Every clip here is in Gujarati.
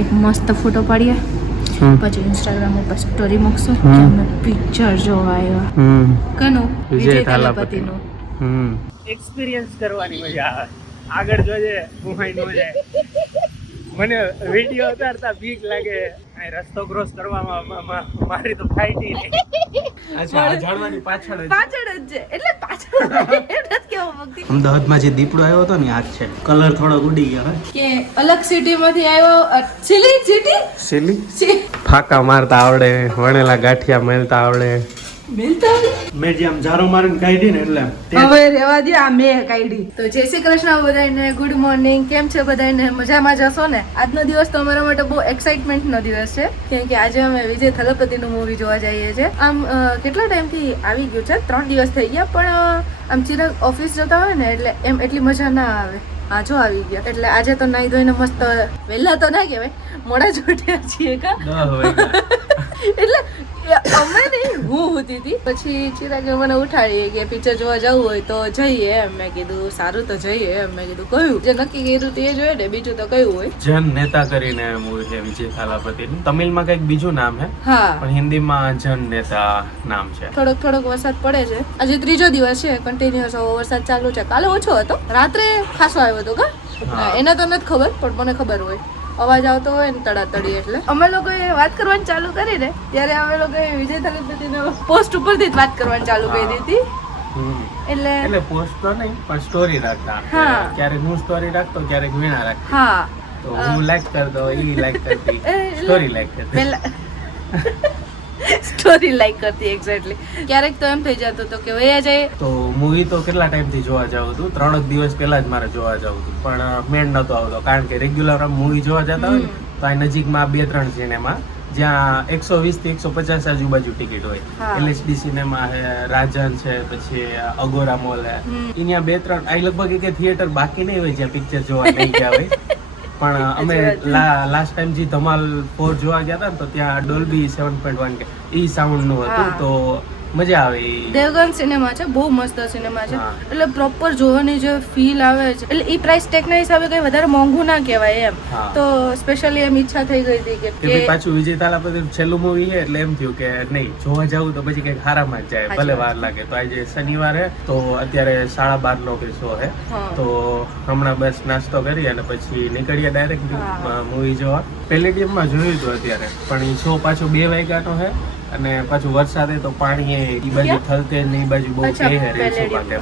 એક મસ્ત ફોટો પાડીએ, પછી ઇન્સ્ટાગ્રામ ઉપર સ્ટોરી મૂકશું કે અમે પિક્ચર જોવા આવ્યા. કનું? વિજય થાલાપતિનું. એક્સપિરિયન્સ કરવાની મજા આવે. આગળ જોજે ગુહાઈ નો જાય. મને વિડીયો ઉતારતા બીક લાગે. આ રસ્તો ક્રોસ કરવામાં મારી તો ફાઈટી નહીં. અચ્છા, આ ઝાડવાની પાછળ જ છે. એટલે પાછળ એટલે કેવો ભક્તિ. અમદાવાદમાં જે દીપડો આવ્યો હતો ને, આ જ છે. કલર થોડો ઉડી ગયો કે અલગ સિટીમાંથી આવ્યો. સિલી ફાકા મારતા આવડે, વણેલા ગાંઠિયા મેલતા આવડે. મેં જે આમ ઝારો મારીને કાઢી ને એટલે હવે રેવા દે. આ મેં કાઢી. તો જય શ્રી કૃષ્ણ બધાને, ગુડ મોર્નિંગ. કેમ છે બધાને? મજામાં જશો ને? આજનો દિવસ તો અમારા માટે બહુ એક્સાઇટમેન્ટ નો દિવસ છે, કેમ કે આજે અમે વિજય થાલાપતિનું મૂવી જોવા જઈએ છીએ. આમ કેટલા ટાઈમથી આવી ગયું છે, 3 દિવસ થઈ ગયા, પણ આમ ચિરાગ ઓફિસ જતા હોય ને એટલે એમ એટલી મજા ના આવે. હા જો આવી ગયા એટલે આજે તો નાઈ ધોઈને મસ્ત વહેલા તો ના કહેવાય, મોડા જ ઉઠ્યા છીએ કા. એટલે અમે નહીં, હું હોતી હતી. પછી ચિરાગે મને ઉઠાડી કે પિક્ચર જોવા જવું હોય તો જઈએ એમ. મેં કીધું સારું તો જઈએ એમ. મેં કીધું કયું જે નક્કી કર્યું તે જોઈએ ને, બીજું તો કયું હોય. જન નેતા કરીને મૂવી છે વિજય થાલાપતિનું. તમિલમાં કઈક બીજું નામ છે, હા, પણ હિન્દીમાં જન નેતા નામ છે. થોડોક વરસાદ પડે છે. આજે 3જો દિવસ છે કન્ટિન્યુઅસ વરસાદ ચાલુ છે. કાલે ઓછો હતો, રાત્રે ખાસો આવ્યો હતો કા. એને તો નથી ખબર, પણ મને ખબર હોય. અવાજ આવતો હોય ને તડાતડી. એટલે અમે લોકોએ વાત કરવાની ચાલુ કરી ને, ત્યારે અમે લોકોએ વિજય થાલાપતિનો પોસ્ટ ઉપરથી જ વાત કરવાની ચાલુ કરી દીધી. એટલે પોસ્ટ તો નહીં, પણ સ્ટોરી રાખતા. ક્યારેક હું સ્ટોરી રાખતો, ક્યારેક વીણા રાખતો. હા, તો હું લાઈક કરતો, ઈ લાઈક કરતી, સ્ટોરી લાઈક કરતી. સ્ટોરી લાઈક કરતી એક્ઝેક્ટલી. ક્યારેક તો એમ થઈ જતું હતું કે વયા જાય. તો મૂવી તો કેટલા ટાઈમથી જોવા જાવ હતું, 3 દિવસ પહેલા જ મારે જોવા જવું હતું, પણ મેળ નતો આવતો. કારણ કે રેગ્યુલર મૂવી જોવા જતા હોય ને તો આ નજીકમાં 2-3 સિનેમા જ્યાં 120 થી 150 આજુબાજુ ટિકિટ હોય. LSD સિનેમા છે, રાજન છે, પછી અગોરા મોલ છે. અહીંયા 2-3 આ લગભગ એક થિયેટર બાકી નહીં હોય જ્યાં પિક્ચર જોવા નહીં ગયા હોય. પણ અમે લાસ્ટ ટાઈમ જે ધમાલ 4 જોવા ગયા હતા ને, તો ત્યાં ડોલ્બી 7.1 કે ઈ સાઉન્ડ નું હતું, તો મજા આવે. દેવગન સિનેમા છે, બહુ મસ્ત સિનેમા છે. એટલે પ્રોપર જોવાની જે ફીલ આવે છે, એટલે ઈ પ્રાઇસ ટેગ ના હિસાબે કઈ વધારે મોંઘું ના કહેવાય એમ. તો સ્પેશિયલી એમ ઈચ્છા થઈ ગઈ હતી કે પાછું વિજય થાલાપતિનું છેલ્લું મૂવી છે, એટલે એમ થયું કે નહીં જોવા જાવું તો પછી કઈક હારામાં જ જાય, ભલે વાર લાગે. તો આજે શનિવાર છે, તો અત્યારે 12:30 નો કે શો છે, તો હમણાં બસ નાસ્તો કરી અને પછી નીકળીએ ડાયરેક્ટ મૂવી જોવા. પેલેડિયમમાં જોયું હતું અત્યારે, પણ એ શો પાછો 2 વાગ્યાનો છે. અને પાછું વરસાદે તો પાણી એ બાજુ થલતે ને એ બાજુ બહુ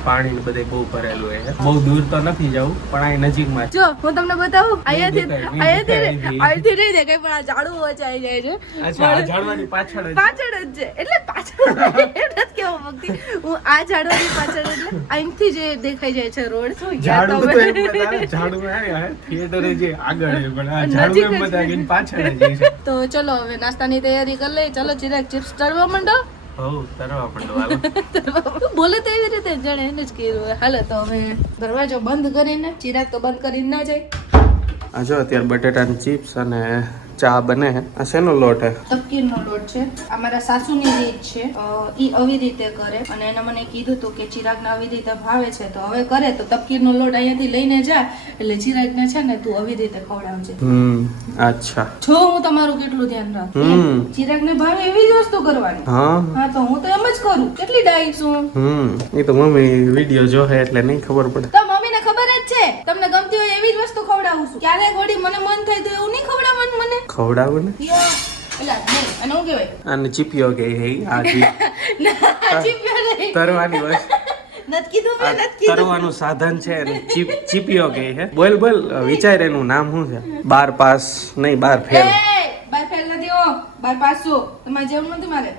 પાણી ને બધે બહુ ભરેલું છે. બહુ દૂર તો નથી જવું, પણ આ નજીકમાં. જો હું તમને બતાવું, અહીંયાથી રહી દે કઈ, પણ આ ઝાડુ વચ્ચે આવી જાય છે. અચ્છા, આ ઝાડવાની પાછળ જ છે. એટલે પાછળ એટલે કેવો ભક્તિ, હું આ ઝાડવાની પાછળ એટલે અહીંથી જે દેખાઈ જાય છે રોડ. ઝાડુ તો એમ બધા ઝાડુ થિયેટર જે આગળ છે, પણ આ ઝાડુ એમ બધા એની પાછળ જ છે. તો ચલો હવે નાસ્તાની તૈયારી કરી લઈએ. ચલો ચિરાગ ચિપ્સ તળવા માંડો. બોલે તો એવી રીતે જાણે એને જ કર્યું. હાલો તો હવે દરવાજો બંધ કરીને, ચિરાગ તો બંધ કરીને ના જાય. આ જો અત્યારે બટેટાની ચિપ્સ અને ચા બને છે. આ શેનો લોટ છે? તપકીરનો લોટ છે. આ મારા સાસુની રીત છે, ઈ આવી રીતે કરે. અને એને મને કીધું હતું કે ચિરાગને આવી રીતે ભાવે છે, તો હવે કરે તો તપકીરનો લોટ અહીંયાથી લઈને જા, એટલે ચિરાગને છે ને તું આવી રીતે ખવડાવજે. અચ્છા, જો હું તમારું કેટલું ધ્યાન રાખું. ચિરાગને ભાવે એવી જ વસ્તુ કરવાની. હા, તો હું તો એમ જ કરું. કેટલી ડાઈ છું. એ તો મમ્મી વિડિયો જોહે એટલે નહીં ખબર પડે. તો મમ્મીને ખબર જ છે, તમને ગમતી હોય એવી જ વસ્તુ ખવડાવું છું. ક્યારે ઘડી મને મન થાય તો એવું નહીં ખવડાવવાનું. મને ખવડાવું ને અને હું કહેવાય આને ચીપિયો કે હે આ તરવાની વસ્તુ નત કીધું મેં નત કીધું. તરવાનું સાધન છે અને ચીપિયો કે હે. બોલ વિચાર એનું નામ શું છે? 12 પાસ નહીં, 12 ફેલ. 12 ફેલ નથી, ઓ 12 પાસો. તમારે જેવું નથી મારે.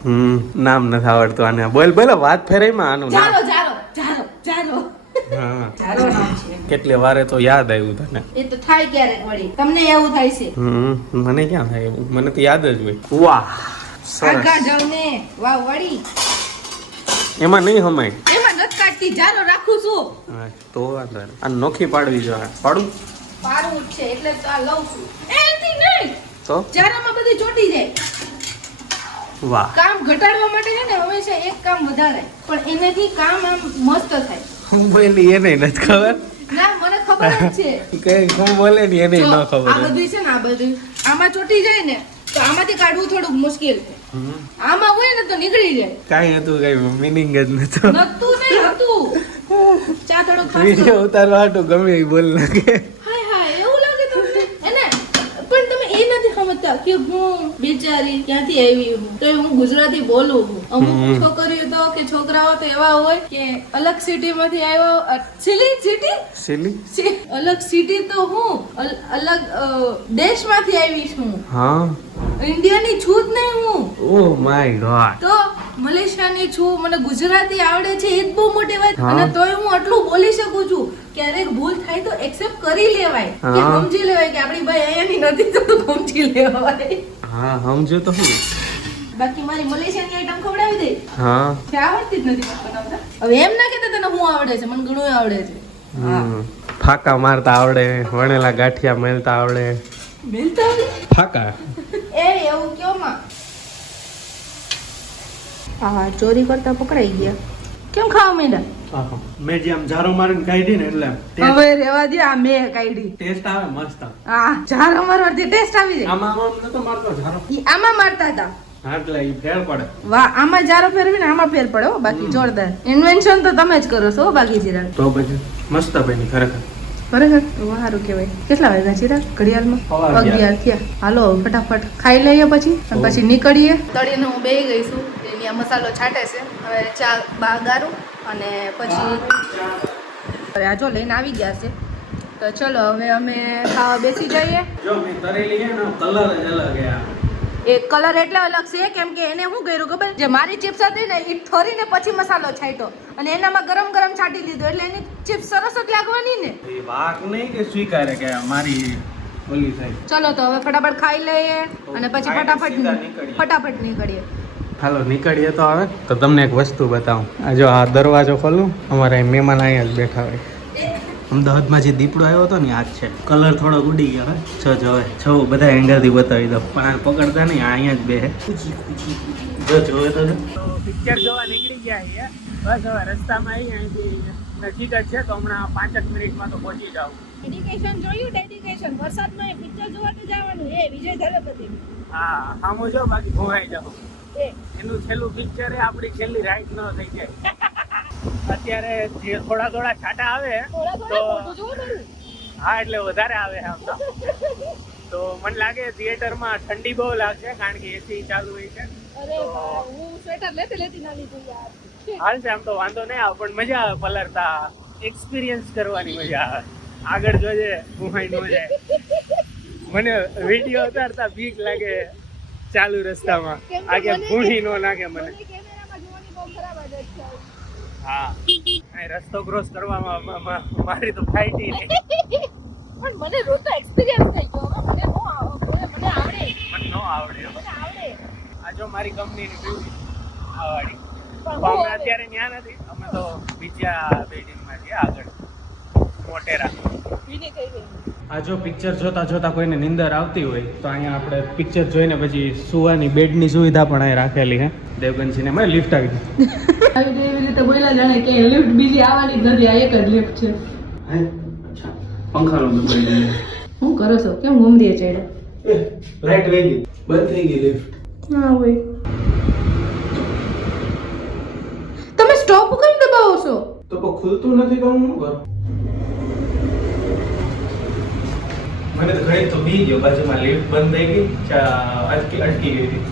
નામ નથી આવડતું આને. બોલ વાત ફેરાઈમાં આનું નામ. જારો કેટલી વારે તો યાદ આવ્યું તને. એ તો થાય ક્યારેક વળી. તમને એવું થાય છે? મને ક્યાં થાય એવું? મને તો યાદ જ હોય. વાહ, સરસ. જાવ ને, વાહ વળી. એમાં નહીં હમાય. એમાં નત કાટતી, જારો રાખું છું. તો વાંધો નહીં. આ નોખી પાડવી જોઈએ. પાડું છે એટલે તો આ લઉં છું. એથી નહીં તો જારામાં બધું ચોટી જાય. વાહ, કામ ઘટાડવા માટે છે ને હંમેશા એક કામ વધારે, પણ એનાથી કામ આમ મસ્ત થાય. હું બોલી એને નથી ખબર. ના, મને ખબર જ છે. કઈ હું બોલે ને એને ન ખબર. આ બધું છે ને, આ બધું આમાં ચોટી જાય ને તો આમાંથી કાઢવું થોડુંક મુશ્કેલ છે. આમાં હોય ને તો નીકળી જાય. કાઈ હતું કઈ મીનિંગ જ નતો. નતું ને હતું. ચા થોડોક ફાસ્ટ વિડિયો ઉતારવા હાટુ ગમે એ બોલ નાખે. હાય હાય એવું લાગે તમને એને પણ તમે એ નથી સમજતા કે હું બિચારી ક્યાંથી આવી હું તો હું ગુજરાતી બોલું છું. અમુક છોકરીઓ તો કે છોકરાઓ તો એવા હોય કે અલગ સિટી માંથી આવ્યા સિટી અલગ સિટી તો હું અલગ દેશમાંથી આવી છું. હા ઇન્ડિયાની છું જ નહીં હું. Oh my God. તો મલેશિયાની છું, મને ગુજરાતી આવડે છે એ જ બહુ મોટી વાત. અને તોય હું આટલું બોલી શકું છું. ક્યારેક ભૂલ થાય તો એક્સેપ્ટ કરી લેવાય કે સમજી લેવાય કે આપણી ભાઈ અહીંયાની નથી તો સમજી લેવાય. હા સમજો તો હું. બાકી મારી મલેશિયાની આઈટમ ખવડાવી દે. હા કે આવડતી જ નથી મને બનાવતા. હવે એમ ના કહેતા તને હું આવડે છે, મને ઘણું આવડે છે. ફાકા મારતા આવડે, વણેલા ગાંઠિયા મેલતા આવડે. મેલતા આવડે ફાકા એ એવું કયો માં. હા ચોરી કરતા પકડાઈ ગયા. કેમ ખાવા માંડ્યા? મેં જે આમ જારો મારીને કાઢી ને એટલે હવે રેવા દે. આ મેં કાઢી ટેસ્ટ આવે મસ્ત. આ જારો મારવાથી ટેસ્ટ આવી જાય. આમાં નતો મારતો જારો. ઈ આમાં મારતા હતા. હા એટલે ઈ ફેર પડે. વાહ આમાં જારો ફેરવીને આમાં ફેર પડે હો. બાકી જોરદાર ઇન્વેન્શન તો તમે જ કરો છો બાકી ચિરાગ. તો પછી મસ્ત બની ખરેખર. ખરેખર સારું કહેવાય. કેટલા વાગ્યા ચિરાગ ઘડિયાળમાં? 11 થયા. હાલો ફટાફટ ખાઈ લઈએ પછી નીકળીએ. તળીને હું બેહી ગઈ છું. એની આ મસાલો છાંટે છે. હવે ચા ગારું અને પછી આ જો લઈને આવી ગયા છે. તો ચલો હવે અમે ખાવા બેસી જઈએ. જો મેં તરેલી છે ને કલર જ અલગ છે. એ કલર એટલે અલગ છે કેમ કે એને શું કર્યું ખબર? જે મારી ચિપ્સ હતી ને એ ઠરીને પછી મસાલો છાંટ્યો અને એનામાં ગરમ ગરમ છાંટી દીધો એટલે એની ચિપ્સ સરસ જ લાગવાની ને. એ વાક નહીં કે સ્વીકારે કે મારી ઓલી થાય. ચલો તો હવે ફટાફટ ખાઈ લઈએ અને પછી ફટાફટ નીકળીએ. હાલો નીકળીએ તો હવે તો તમને એક વસ્તુ બતાવું. આ જો આ દરવાજો ખોલું, અમારા મહેમાન અહીંયા જ બેઠા હોય. અમદાવાદમાં જે દીપડો આવ્યો હતો ને આ જ છે. કલર થોડો ઉડી ગયો હવે. છો બધા એંગલથી બતાવી દો. પણ પકડતા નહીં, અહીંયા જ બે જો જોવે તો પિક્ચર જોવા નીકળી ગયા છીએ. બસ હવે રસ્તામાં આવી અહીંથી નજીક જ છે તો હમણાં 5 મિનિટમાં તો પહોંચી જાવ. ડેડિકેશન જોયું? ડેડિકેશન વરસાદમાં પિક્ચર જોવા તો જવાનું. એ વિજય ધલપતિ. હા સામો જો બાકી ભોવાઈ જાવ. એનું છેલ્લું પિક્ચર એ આપણી છેલ્લી રાઈડ ન થઈ જાય. અત્યારે જે થોડા છાંટા આવે તો હા એટલે વધારે આવે આમ તો મને લાગે થિયેટરમાં ઠંડી બહુ લાગશે કારણ કે એસી ચાલુ હોય છે. અરે હું સ્વેટર લેતી ના લીધું યાર. હાલ છે આમ તો વાંધો નહીં આવે પણ મજા આવે પલરતા એક્સપિરિયન્સ કરવાની મજા આવે. આગળ જોજે ભૂહાઈ ન જાય. મને વિડીયો ઉતારતા બીક લાગે ચાલુ રસ્તામાં. આગે ભૂહી નો લાગે મને. હા રસ્તો ક્રોસ કરવામાં મારી તો ફાઈટી નહીં. પણ મને રોજ તો એક્સપિરિયન્સ થઈ ગયો. મને આવડે. આ જો મારી કંપનીની બિલ્ડિંગ આ વાળી. અમે અત્યારે ત્યાં નથી, અમે તો બીજા બિલ્ડિંગમાં છીએ આગળ મોટેરા. આ જો પિક્ચર જોતા કોઈને નીંદર આવતી હોય તો અહીંયા આપણે પિક્ચર જોઈને પછી સુવાની બેડની સુવિધા પણ અહીં રાખેલી છે. દેવગન સિનેમા લિફ્ટ આવી ગઈ. એવી રીતે બોલ્યા જાણે કે લિફ્ટ બીજી આવવાની જ નથી, આ એક જ લિફ્ટ છે. પંખાનો બંધ. શું કરો છો? કેમ ઘૂમરીએ ચડ્યા? લાઈટ વહી ગઈ, બંધ થઈ ગઈ લિફ્ટ. હા હોય. તમે સ્ટોપ કેમ દબાવો છો? તો ખુલતું નથી તો હું શું કરું? મને તો ઘણી તો બી ગયો. બાજુમાં લિફ્ટ બંધ થઈ ગઈ, અટકી ગઈ હતી.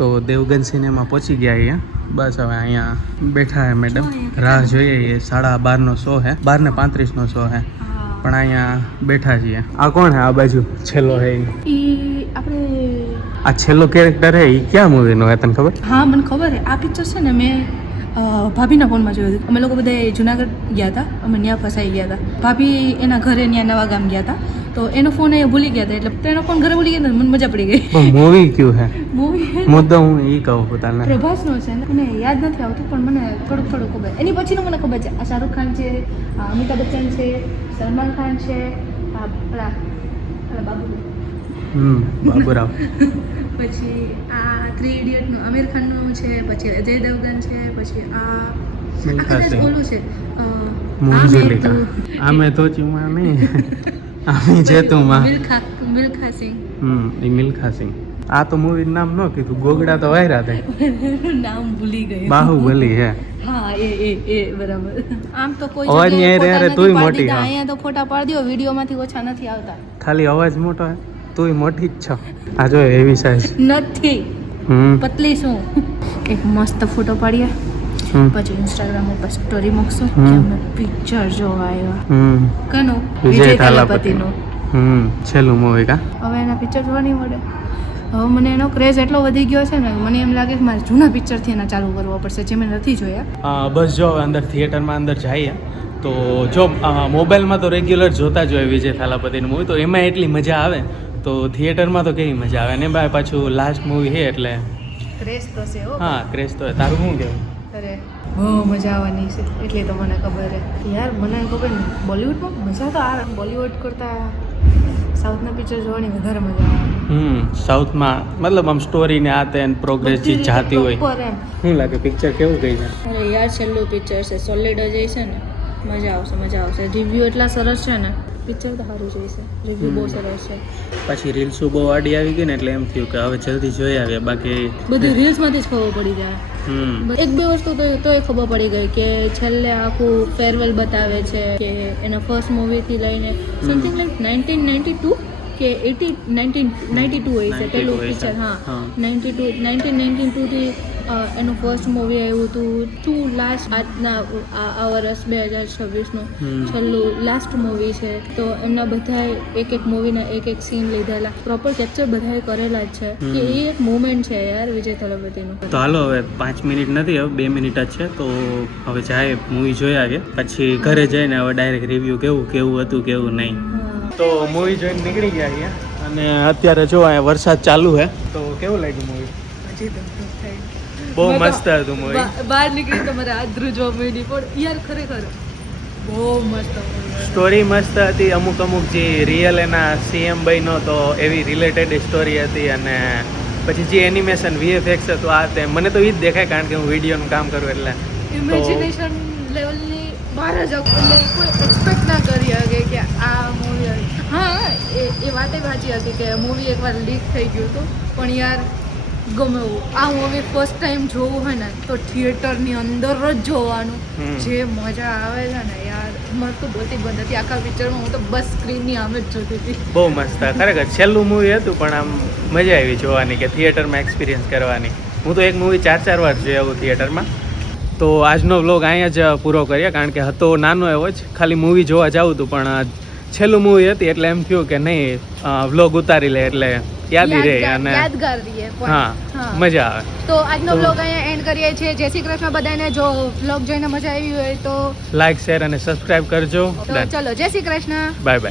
તો દેવગન સિનેમા પહોંચી ગયા અહીંયા. બસ હવે અહીંયા બેઠા હે મેડમ, રાહ જોઈએ. એ 12:30 શો હે, 12:35 શો હે પણ અહીંયા બેઠા છીએ. આ કોણ હે? આ બાજુ છેલ્લો હે આપણે આ છેલ્લો કેરેક્ટર હે. એ ક્યાં મૂવીનો હે તને ખબર? હા મને ખબર હે. આ પિક્ચર છે ને મેં ભાભીના ફોનમાં જોયું હતું. અમે લોકો બધા જુનાગઢ ગયા હતા, અમે ત્યાં ફસાઈ ગયા હતા. ભાભી એના ઘરે ત્યાં નવા ગામ ગયા હતા તો એનો ફોન એ ભૂલી ગયા હતા એટલે તેનો ફોન ઘરે ભૂલી ગયા હતા. મને મજા પડી ગઈ. મૂવી ક્યું હે? મૂવી મુદ્દો હું ઈ કહું પોતાને પ્રભાસનો છે ને, મને યાદ નથી આવતું પણ મને થોડું ખબર. એની પછીનું મને ખબર છે. આ શાહરુખ ખાન છે, આ અમિતાભ બચ્ચન છે, સલમાન ખાન છે, આ બાબુરાવ પછી આ 3 ઇડિયટનું આમિર ખાનનું છે, પછી અજય દેવગન છે, પછી આ કદાચ ઓલું છે મુંજલિકા આમે તો ચુમા નહીં આમે જેતુમાં મિલ્ખા સિંહ એ મિલ્ખા સિંહ આ તો મૂવી નામ ન કીધું ગોગડા તો વાયરા થાય નામ ભૂલી ગઈ બાહુબલી હે હા એ બરાબર આમ તો કોઈ અવાજ જગ્યાએ નહીં ફોટા રે, નથી તોય પાડી મોટી, દીધા. હા. અહીંયા તો ફોટા પાડી દો વિડીયોમાંથી ઓછા નથી આવતા ખાલી અવાજ મોટો હે તુંય મોટી જ છો આ જો એવી સાઈઝ નથી પતલી શું એક મસ્ત ફોટો પાડીએ પછી ઇન્સ્ટાગ્રામ ઉપર સ્ટોરી મૂકશું કે અમે પિક્ચર જોવા આવ્યા કનું વિજય થાલાપતિનું છેલ્લું મૂવી કા હવે એના પિક્ચર જોવા નહીં મળે હવે મને એનો ક્રેઝ એટલો વધી ગયો છે ને મને એમ લાગે કે મારે જૂના પિક્ચરથી એના ચાલુ કરવો પડશે જે મેં નથી જોયા બસ જો અંદર થિયેટરમાં અંદર જઈએ તો જો મોબાઈલમાં તો રેગ્યુલર જોતા જ હોય વિજય થાલાપતિનું મૂવી તો એમાં એટલી મજા આવે તો થિયેટરમાં તો કેવી મજા આવે ને ભાઈ પાછું લાસ્ટ મૂવી છે એટલે ક્રેઝ તો છે હો હા ક્રેઝ તો તારું શું કહેવું અરે બહુ મજા આવવાની છે એટલે તો મને ખબર છે યાર મને ખબર ને બોલિવૂડમાં મજા તો આવે બોલિવૂડ કરતાં સાઉથના પિક્ચર જોવાની વધારે મજા આવે સાઉથમાં મતલબ આમ સ્ટોરી ને આ તે પ્રોગ્રેસ જે જાતી હોય proper એમ. શું લાગે પિક્ચર કેવું ગઈ છે અરે યાર છેલ્લું પિક્ચર છે સોલિડ જ છે ને મજા આવશે રિવ્યૂ એટલા સરસ છે ને પિક્ચર તો સારું જોઈશે રિવ્યૂ બહુ સરસ છે પછી રીલ્સો બહુ આડી આવી ગઈ ને એટલે એમ થયું કે હવે જલ્દી જોઈ આવ્યા બાકી બધી રીલ્સમાંથી જ ખબર પડી જાય એક બે વસ્તુ તોય ખબર પડી ગઈ કે છેલ્લે આખું ફેરવેલ બતાવે છે કે એના ફર્સ્ટ મૂવીથી લઈને સમથિંગ લાઈક 1992 કે 1992 હોય છે પેલું પિક્ચર હા 1992 થી એનું ફર્સ્ટ મૂવી આવ્યું હતું ટુ લાસ્ટ આજના આ વર્ષ 2026નું છેલ્લું લાસ્ટ મૂવી છે તો એમના બધાએ એક મૂવીના એક સીન લીધેલા પ્રોપર કેપ્ચર બધાએ કરેલા જ છે કે એ એક મોમેન્ટ છે યાર વિજય થલપતિનું તો હાલો હવે 5 મિનિટ નથી હવે 2 મિનિટ જ છે તો હવે જાય મૂવી જોઈ આવીએ પછી ઘરે જઈને હવે ડાયરેક્ટ રિવ્યૂ કેવું હતું કેવું નહીં તો મૂવી જોઈને નીકળી ગયા અહીંયા અને અત્યારે જો અહીંયા વરસાદ ચાલુ છે તો કેવું લાગ્યું મૂવી બહુ મસ્ત હતું મૂવી બહાર નીકળી તો મારે હાથ ધ્રુજવા મળી પણ યાર ખરેખર બહુ મસ્ત સ્ટોરી મસ્ત હતી અમુક જે રિયલ એના સીએમ બન્યો તો એવી રિલેટેડ સ્ટોરી હતી અને પછી જે એનિમેશન વીએફએક્સ હતું આ તે મને તો એ જ દેખાય કારણ કે હું વિડીયોનું કામ કરું એટલે ઇમેજિનેશન લેવલની બહાર જ એટલે કોઈ એક્સપેક્ટ ના કરી શકે કે આ મૂવી હા એ વાતે સાચી હતી કે મૂવી એકવાર લીક થઈ ગયું હતું પણ યાર ગમે એવું આ મૂવી ફર્સ્ટ ટાઈમ જોવું હોય ને તો થિયેટરની અંદર જ જોવાનું જે મજા આવે છે ને યાર મને તો બોલતી બંધ હતી આખા પિક્ચરમાં હું તો બસ સ્ક્રીનની આમ જ જોતી હતી બહુ મસ્ત ખરેખર છેલ્લું મૂવી હતું પણ આમ મજા આવી જોવાની કે થિયેટરમાં એક્સપિરિયન્સ કરવાની હું તો એક મૂવી 4 વાર જોઈ આવું થિયેટરમાં તો આજનો વ્લોગ અહીંયા જ પૂરો કરીએ કારણ કે હતો નાનો એવો જ ખાલી મૂવી જોવા જાવું હતું પણ છેલ્લું મૂવી હતી એટલે એમ થયું કે નહીં વ્લોગ ઉતારી લે એટલે યાદ રહે અને યાદગાર રહીએ હા મજા આવે તો આજનો વ્લોગ અહીંયા એન્ડ કરીએ છીએ જય શ્રી કૃષ્ણ બધાને જો વ્લોગ જોઈને મજા આવી હોય તો લાઈક શેર અને સબસ્ક્રાઇબ કરજો ચલો જય શ્રી કૃષ્ણ બાય બાય